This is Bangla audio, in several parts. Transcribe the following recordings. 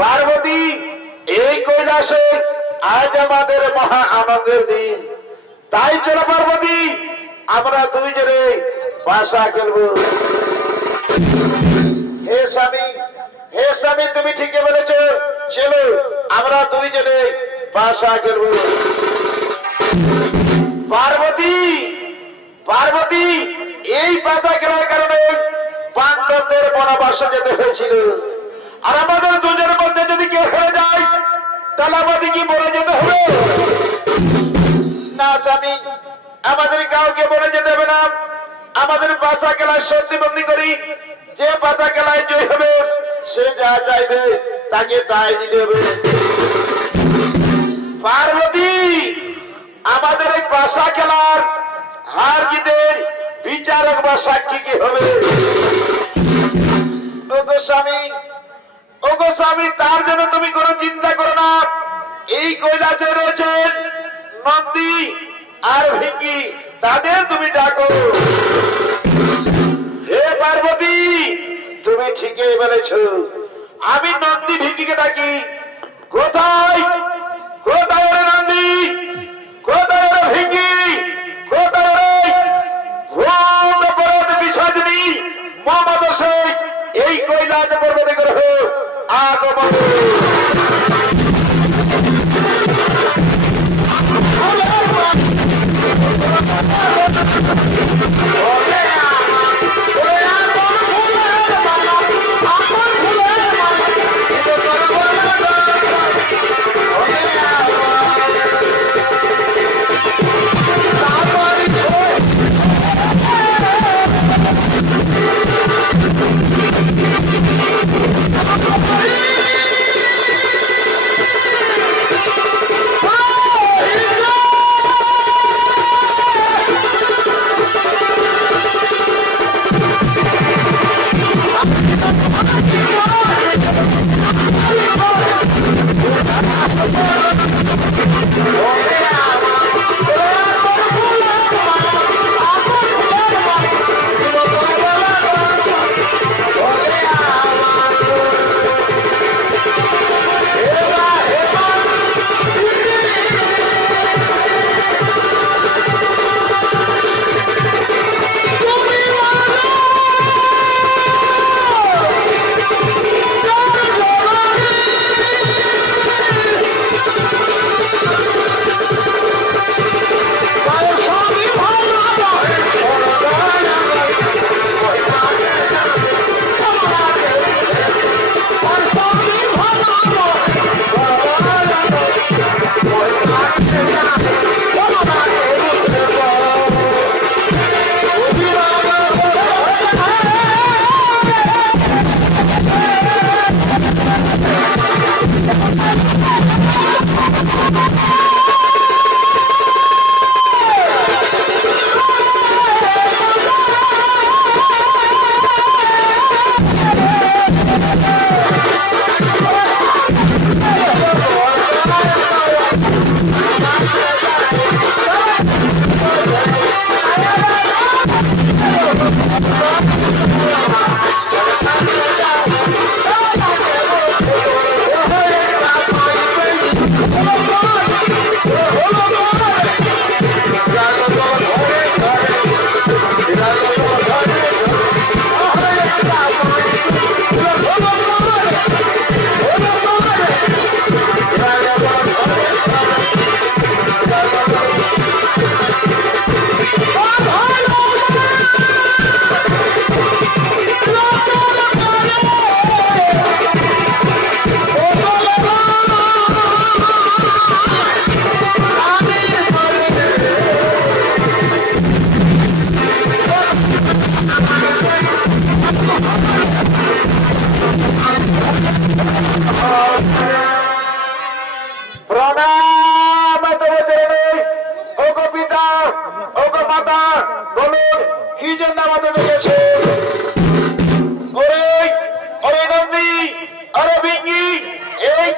পার্বতী, এই কৈলাসে আজ আমাদের মহা আনন্দের দিন। তাই চলো পার্বতী, আমরা দুইজনে বাসা খেলব। হে স্বামী হে স্বামী, তুমি ঠিকই বলেছ। চলো, আমরা দুইজনে বাসা খেলব। পার্বতী পার্বতী, এই পাতা খেলার কারণে পাণ্ডবদের বনবাসে যেতে হয়েছিল। আর আমাদের দুজনের মধ্যে যদি কেউ হয়ে যায়, তাহলে আমাদের কি বলে যেতে হবে? না, স্বামী, আমাদের কাউকে বলে যেতে হবে না। আমাদের পাশা খেলায় সত্যিবন্দি করি। যে পাতা খেলায় জয় হবে, সে যা চাইবে, তাকে তাই দিতে হবে। পার্বতী, আমাদের এই পাশা খেলার হার জিতের বিচারক বা সাক্ষী কি হবে? স্বামী ওগো তার জন্য তুমি কোনো চিন্তা করো না। এই কৈলাসে রয়েছেন নন্দী আর ভিঙ্গি তাদের তুমি ডাকো। হে পার্বতী, তুমি ঠিকই বলেছ। আমি নন্দী ভিঙ্গিকে ডাকি। কোথায়?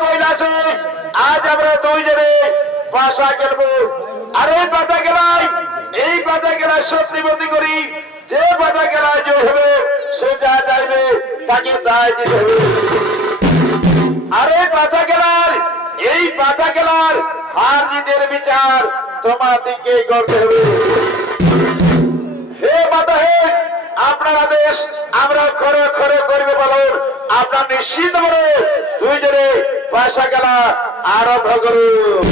কৈলাসে আজ আমরা দুইজনে বাসা খেলব। আর এই পাতা খেলায়, এই পাতা খেলায় সত্যি করি। যে পাতা খেলায় জয় হবে, সে যা চাইবে, তাকে তাই দিতে হবে। আরে পাতা গেলার এই পাতা জিতের বিচার তোমাদিকে করতে হবে। আপনার আদেশ আমরা খরে খরে করবে বলুন আপনার নিশ্চিত বলে দুই জনে পয়সা গেলা আরম্ভ করুন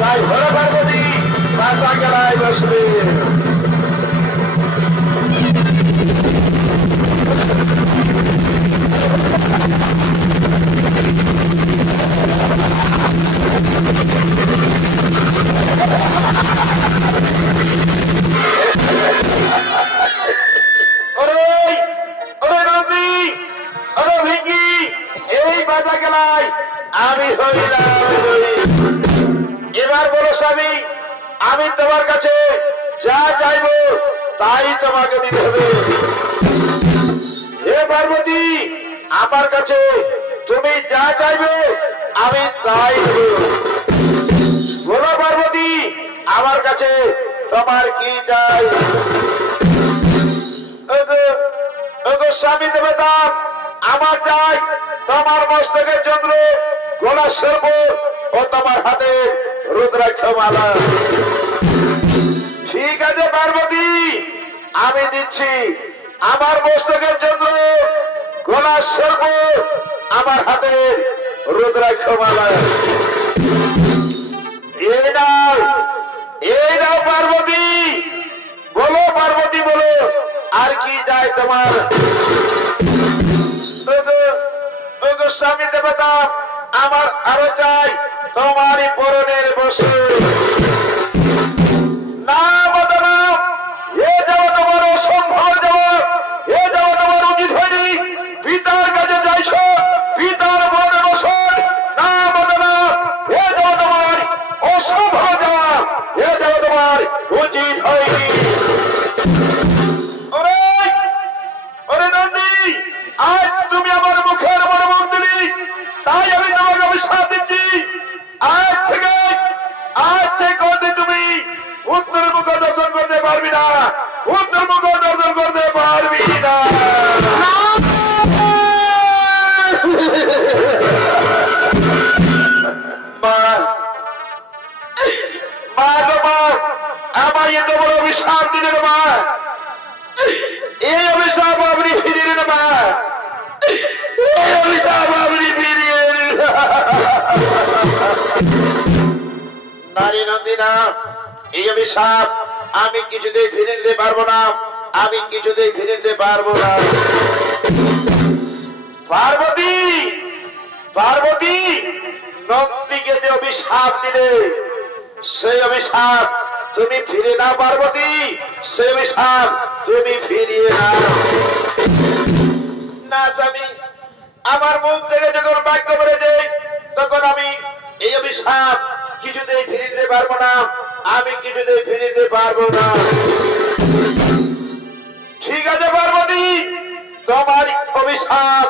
তাই ভরে পার্বতী, পয়সা গেলায় বসবে। আমার কাছে। তুমি যা চাইবে, আমি তাই বলো, পার্বতী, আমার কাছে তোমার কি চাই? স্বামী দেবতা, আমার চাই তোমার মস্তকের চন্দ্র গোলা সর্ব ও তোমার হাতে রুদ্রাক্ষ মালা ঠিক আছে, পার্বতী, আমি দিচ্ছি আমার মস্তকের জন্য গোলা সর্ব আমার হাতে রুদ্রাক্ষ পার্বতী, বলো পার্বতী, বলো, আর কি যায় তোমার? স্বামী দেবতা, আমার আরও চাই তোমারই পরনের বসে। না উত্তর মুখ দর্শন করতে পারবি না। আমায় এত বড় অভিশাপ দিলেন মা। এই অভিশাপ আপনি ফিরিয়ে মা। নারী নন্দিনা এই অভিশাপ আমি কিছুতেই ফিরে দিতে পারব না। আমি কিছুতেই ফিরে দিতে পারব না। পার্বতী! পার্বতী! নন্দীকে যে অভিশাপ দিলে, সেই অভিশাপ তুমি ফিরে না পার্বতী। সেই অভিশাপ তুমি ফিরিয়ে না, স্বামী, আমার মুখ থেকে যখন বাক্য বলে যাই তখন আমি এই অভিশাপ কিছুতেই ফিরে দিতে পারব না। আমি কিছুতেই ফিরে দিতে পারব না। ঠিক আছে, পার্বতী। তোমার অভিশাপ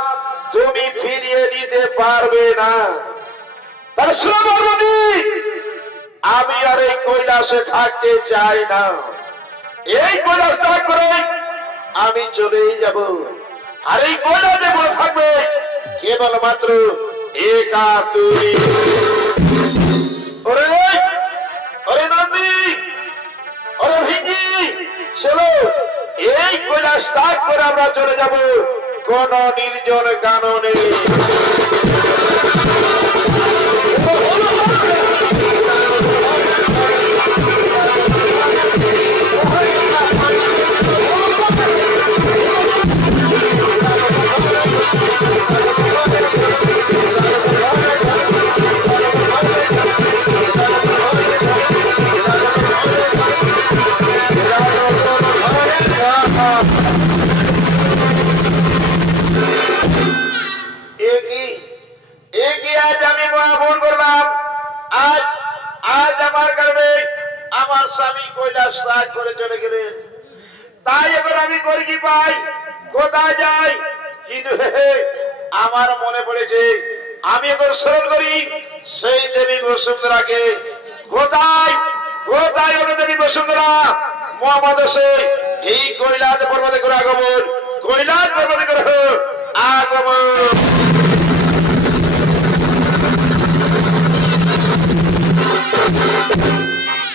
তুমি ফিরিয়ে দিতে পারবে না। তাহলে শুনো, পার্বতী। আমি আর এই কৈলাসে থাকতে চাই না। এই কৈলাস ত্যাগ করে আমি চলেই যাব। আর এই কৈলাসে পড়ে থাকবে কেবলমাত্র একা ওরে ওরে! চলো। এই কৈলাস ত্যাগ করে আমরা চলে যাব। কোন নির্জন কাননে। কি পাই কোথায় যাই? কিন্তু আমার মনে পড়েছে, আমি এখন স্মরণ করি, সেই দেবী বসুন্ধরাকে। কোথায়? পর্বতে করে আগমন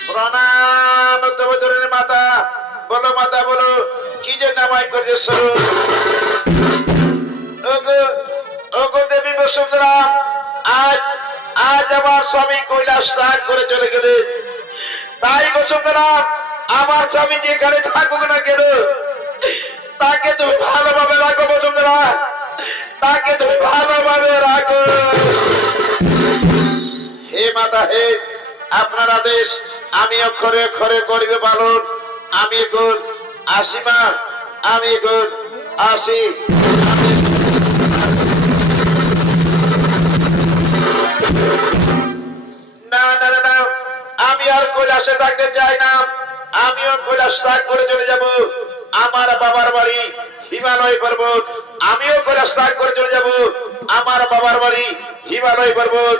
প্রণাম মাতা, বলো মাতা বলো কি যে ওগো ওগো দেবী বসুন্ধরা, আজ আজ আমার স্বামী কৈলাস ত্যাগ করে চলে গেলেন তাই বসুন্ধরা, আমার স্বামী যেখানে থাকুক না কেন, তাকে তুমি ভালোভাবে রাখো বসুন্ধরা, তাকে তুমি ভালোভাবে রাখো। হে মাতা, হে, আপনার আদেশ, আমি অক্ষরে অক্ষরে করিবে পালন। আমি এখন আসি মা আমি এখন আসি। না না না না, আমি আর কৈলাসে থাকতে চাই না। আমিও কৈলাস ত্যাগ করে চলে যাব। আমার বাবার বাড়ি হিমালয় পর্বত। আমিও কৈলাস ত্যাগ করে চলে যাব। আমার বাবার বাড়ি হিমালয় পর্বত।